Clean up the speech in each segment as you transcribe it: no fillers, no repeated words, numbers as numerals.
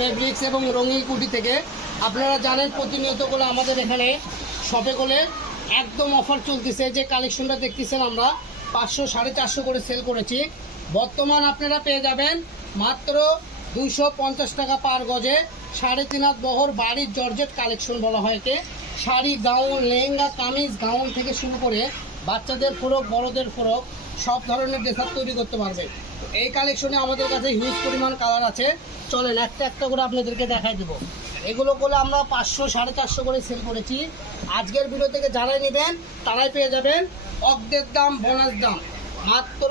Fabrics এবং রঙিন কুটি থেকে। আপনারা জানেন প্রতিনিয়ত করে আমাদের এখানে শপে করে একদম অফার চলতেছে। যে কালেকশনটা দেখতেছেন আমরা 500 450 করে সেল করেছি, বর্তমান আপনারা পেয়ে যাবেন মাত্র 250 টাকা পার গজে। 3.5 হাত বহর বাড়ির জর্জেট কালেকশন বলা হয় একে। শাড়ি, গাউন, লেহেঙ্গা, কামিজ, গাউন থেকে শুরু করে বাচ্চাদের ফ্রক, বড়দের ফ্রক, সব ধরনের ড্রেস তৈরি করতে পারবেন। এই কালেকশনে আমাদের কাছে হিউজ পরিমাণ কালার আছে। চলেন একটা একটা করে আপনাদেরকে দেখাই দেবো। এগুলো করে আমরা 500 450 করে সেল করেছি। আজকের ভিডিও থেকে যারাই নেবেন তারাই পেয়ে যাবেন অর্ধেক দাম, বোনাস দাম, মাত্র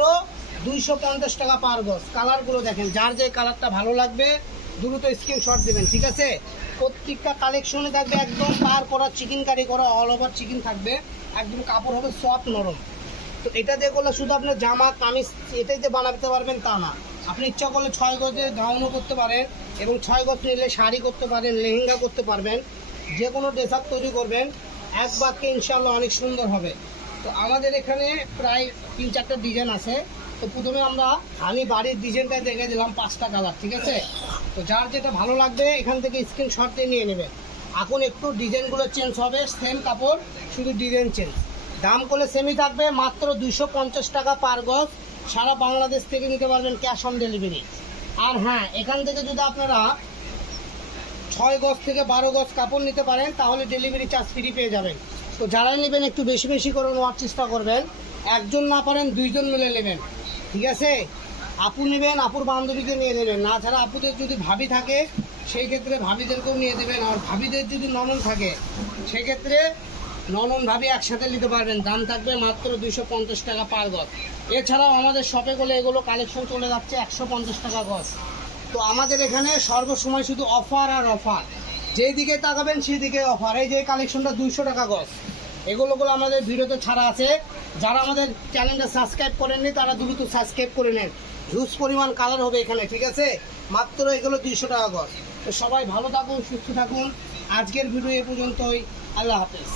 250 টাকা পার গজ। কালারগুলো দেখেন, যার যে কালারটা ভালো লাগবে দ্রুত স্ক্রিনশট দেবেন, ঠিক আছে? প্রত্যেকটা কালেকশনে থাকবে একদম পার করা চিকেন কারি করা, অল ওভার চিকেন থাকবে, একদম কাপড় হবে সফট নরম। তো এটা দিয়ে করলে শুধু আপনার জামা কামিজ এটাইতে বানাতে পারবেন তা না, আপনি ইচ্ছা করলে 6 গজের গাউনও করতে পারেন এবং 6 গজ নিলে শাড়ি করতে পারেন, লেহেঙ্গা করতে পারবেন, যে কোনো ড্রেস আপ তৈরি করবেন এক বাক্যে ইনশাআল্লাহ অনেক সুন্দর হবে। তো আমাদের এখানে প্রায় 3-4টা ডিজাইন আছে। তো প্রথমে আমি বাড়ির ডিজাইনটা দেখে দিলাম 5টা কালার, ঠিক আছে? তো যার যেটা ভালো লাগবে এখান থেকে স্ক্রিনশট দিয়ে নিয়ে নেবেন। এখন একটু ডিজাইনগুলো চেঞ্জ হবে, সেম কাপড় শুধু ডিজাইন চেঞ্জ। দাম করলে সেমই থাকবে, মাত্র 250 টাকা পার গজ। সারা বাংলাদেশ থেকে নিতে পারবেন ক্যাশ অন ডেলিভারি। আর হ্যাঁ, এখান থেকে যদি আপনারা 6 গজ থেকে 12 গজ কাপড় নিতে পারেন তাহলে ডেলিভারি চার্জ ফ্রি পেয়ে যাবেন। তো যারাই নেবেন একটু বেশি বেশি করে নেওয়ার চেষ্টা করবেন। একজন না পারেন 2জন মিলে নেবেন, ঠিক আছে? আপু নেবেন, আপুর বান্ধবীকে নিয়ে নেবেন। না ছাড়া আপুদের যদি ভাবি থাকে সেই ক্ষেত্রে ভাবিদেরকেও নিয়ে দেবেন। আর ভাবিদের যদি ননদ থাকে সেক্ষেত্রে ননদ ভাবি একসাথে নিতে পারবেন। দাম থাকবে মাত্র 250 টাকা পার গজ। এছাড়াও আমাদের শপে গেলে এগুলো কালেকশন চলে যাচ্ছে 150 টাকা গজ। তো আমাদের এখানে সর্বসময় শুধু অফার আর অফার, যেই দিকে তাকাবেন সেই দিকে অফার। এই যে কালেকশনটা 200 টাকা গজ, এগুলো আমাদের ভিডিওতে ছাড়া আছে। যারা আমাদের চ্যানেলটা সাবস্ক্রাইব করেননি তারা দ্রুত সাবস্ক্রাইব করে নেন, হিউজ পরিমাণ কালার হবে এখানে, ঠিক আছে? মাত্র এগুলো 200 টাকা গজ। তো সবাই ভালো থাকুন, সুস্থ থাকুন। আজকের ভিডিও এ পর্যন্তই। আল্লাহ হাফেজ।